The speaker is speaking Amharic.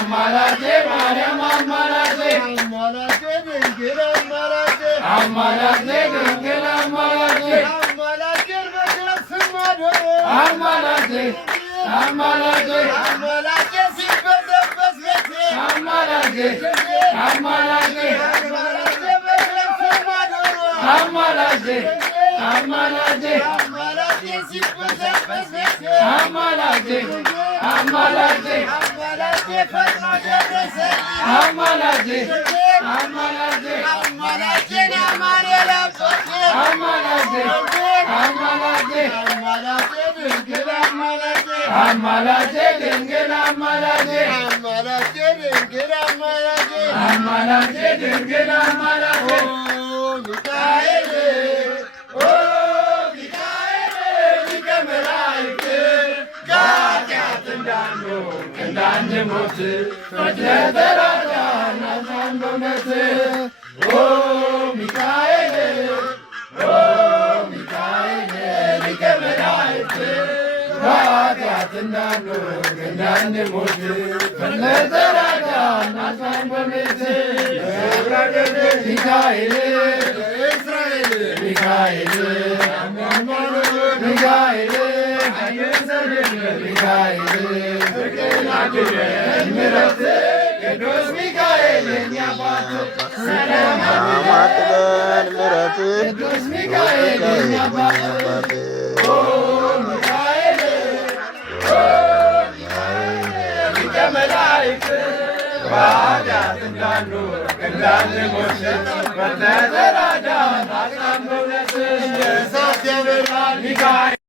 አማላጄ ማርያም አማላጄ አማላጄ ድንግል አማላጄ አማላጄ ድንግል አማላጄ አማላጄ በስማዶ አማላጄ አማላጄ አማላጄ ሲበዘበዝ ቤቴ አማላጄ አማላጄ አማላጄ አማላጄ አማላጄ ሲበዘበዝ ቤቴ አማላጄ አማላጄ አማላጄ ፈጥኖ ደረሰ አማላጄ አማላጄ አማላጄ አማኑኤል አባቴ አማላጄ አማላጄ አማላጄ ድንግል አማላጄ አማላጄ ድንግል አማላጄ አማላጄ ድንግል አማላጄ አማላጄ ድንግል አማላጄ ሚካኤል እንዳንሞት ፈጥነህ ተራዳን አጽናን በእውነት ሚካኤል ሚካኤል ሊቀ መላእክት በኃጢአት እንዳንወድቅ እንዳንሞት ፈጥነህ ተራዳን አጽናን በእውነት ሚካኤል እስራኤል ሚካኤል ሚካኤል ሚካኤል ምሕረት ቅዱስ ሚካኤል የእኛ አባት ሰላም አድለን ምሕረት ቅዱስ ሚካኤል የእኛ አባት ሚካኤል ሊቀ መላእክት በኃጢአት እንዳንወድቅ እንዳንሞት ፈጥነህ ተራዳን አጽናን በእውነት